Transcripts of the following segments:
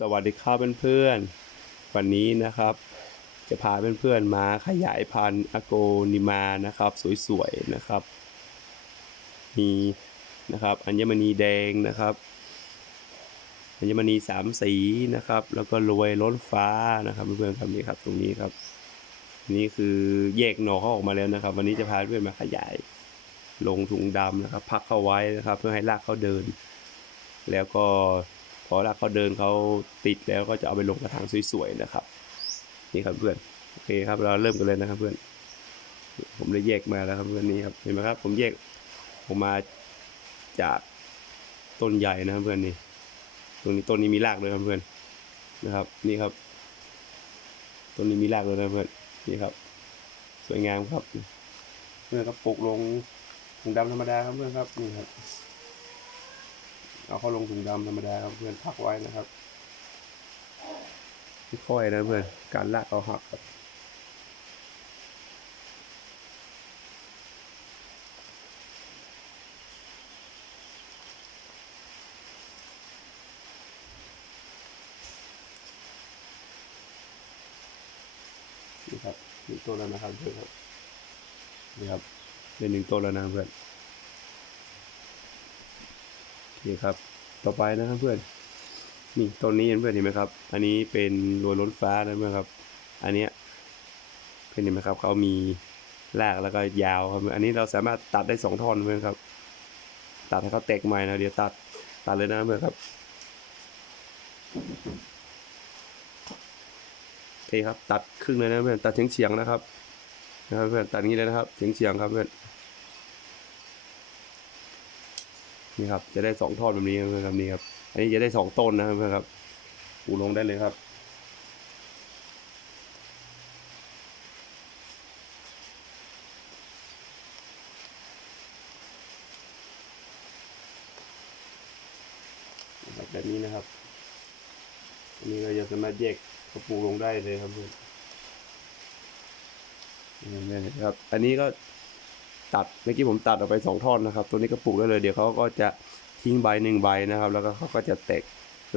สวัสดีครับเพื่อนๆ วันนี้นะครับ จะพาเพื่อนๆมาขยายพันธุ์อโกนิมานะครับ สวยๆนะครับ มีนะครับอัญมณีแดงนะครับ อัญมณีสามสีนะครับ แล้วก็รวยล้นฟ้านะครับเพื่อนๆครับนี่ครับตรงนี้ครับนี่คือแยกหน่อเขาออกมาแล้วนะครับ วันนี้จะพาเพื่อนมาขยาย ลงถุงดำนะครับ พักเข้าไว้นะครับ เพื่อให้รากเขาเดิน แล้วก็ พอรากเขาเดินเขาติดแล้วก็จะเอาไปลงกระถางสวยๆนะครับ นี่ครับเพื่อนโอเคครับเราเริ่มกันเลยนะครับเพื่อน ผมได้แยกมาแล้วครับเพื่อนนี่ครับเห็นไหมครับ ผมแยกออกมาจากต้นใหญ่นะครับเพื่อนนี่ตรงนี้ต้นนี้มีรากเลยครับเพื่อนนะครับ นี่ครับต้นนี้มีรากเลยนะเพื่อนนี่ครับ สวยงามครับเพื่อนก็ปลูกลงถุงดำธรรมดาครับเพื่อนครับนี่ครับ เอาเข้าลงถุงดำธรรมดาครับเพื่อนพักไว้นะครับค่อยๆนะเพื่อน การลากเอาหักครับนี่ครับหนึ่งต้นแล้วนะครับเพื่อนครับนี่ครับเป็นหนึ่งต้นแล้วนะเพื่อน นี่ครับ ต่อไปนะครับเพื่อน นี่ต้นนี้เพื่อนเห็นไหมครับ อันนี้เป็นรวยล้นฟ้านะเพื่อนครับ อันเนี้ยเพื่อนเห็นไหมครับเขามีรากแล้วก็ยาวครับ อันนี้เราสามารถตัดได้สองท่อนเพื่อนครับ ตัดให้เขาแตกใหม่นะเดี๋ยวตัดตัดเลยนะเพื่อนครับโอเคครับ ตัดครึ่งเลยนะเพื่อนตัดเฉียงเฉียงๆนะครับนะครับเพื่อนตัดงนี้เลยนะครับเฉียงเฉียงๆครับเพื่อน นี่ครับ จะได้สองท่อนแบบนี้ครับเพื่อนครับนี่ครับ อันนี้จะได้สองต้นนะครับเพื่อนครับปูลงได้เลยครับแบบนี้นะครับ อันนี้ก็จะสามารถแยกกระปูลงได้เลยครับเพื่อนนี่นะครับ อันนี้ก็ ตัดเมื่อกี้ผมตัดออกไปสองท่อนนะครับ ตัวนี้ก็ปลูกได้เลยเดี๋ยวเขาก็จะทิ้งใบหนึ่งใบนะครับ แล้วก็เขาก็จะแตก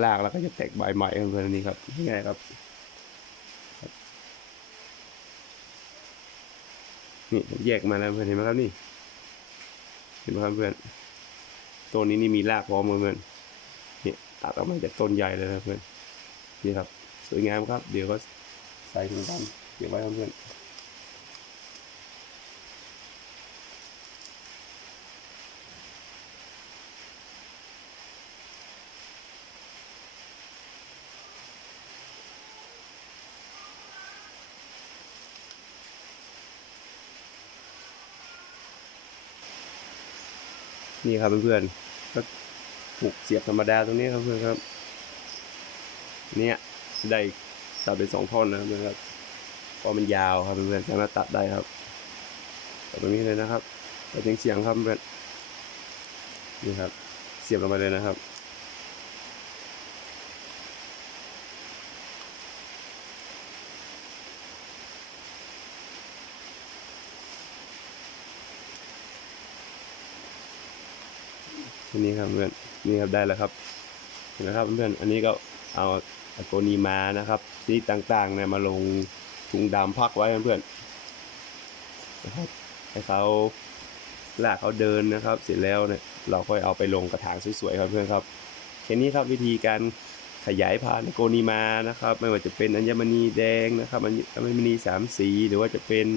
รากแล้วก็จะแตกใบใหม่เพื่อนนี้ครับง่ายครับนี่แยกมาแล้วเพื่อนเห็นไหมครับนี่ เห็นไหมครับเพื่อนตัวนี้นี่มีรากพร้อมเพื่อนนี่ตัดออกมาจากต้นใหญ่เลยนะเพื่อนนี่ครับ สวยงามครับ เดี๋ยวก็ใส่ถุงดำเก็บไว้ครับเพื่อน นี่ครับเพื่อนๆก็ปลูกเสียบธรรมดาตรงนี้ครับเพื่อนครับ เนี่ยได้ตัดเป็นสองท่อนนะครับเพื่อนครับเพราะมันยาวครับเพื่อนๆสามารถตัดได้ครับตัดตรงนี้เลยนะครับตัดเสียงๆครับเพื่อนนี่ครับ เสียบลงไปเลยนะครับ นี้ครับเพื่อนนี่ครับได้แล้วครับเห็นไหมครับเพื่อนอันนี้ก็เอาอะโกนีมานะครับชนิดต่างๆเนี่ยมาลงถุงดำพักไว้เพื่อนนะครับให้เขาลากเขาเดินนะครับ เสร็จแล้วเนี่ยเราค่อยเอาไปลงกระถางสวยๆครับเพื่อนครับแค่นี้ครับวิธีการขยายพันธุ์โกนีมานะครับ ไม่ว่าจะเป็นอัญมณีแดงนะครับอัญมณีสามสีหรือว่าจะเป็น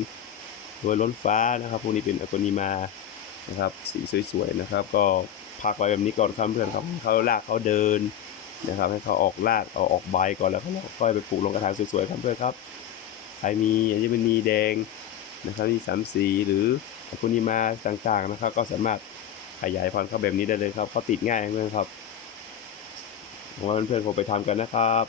รวยล้นฟ้านะครับ พวกนี้เป็นอะโกนีมา นะครับสีสวยๆนะครับ ก็พักไว้แบบนี้ก่อนครับเพื่อนครับเขาลากเขาเดินนะครับ ให้เขาออกรากเอาออกใบก่อนแล้วเขาค่อยไปปลูกลงกระถางสวยๆครับเพื่อนครับใครมีอัญมณีแดงนะครับที่สามสีหรืออะโกนีมาต่างๆนะครับ ก็สามารถขยายพันธุ์เขาแบบนี้ได้เลยครับเขาติดง่ายเพื่อนครับวังว่าเพื่อนๆคงไปทำกันนะครับ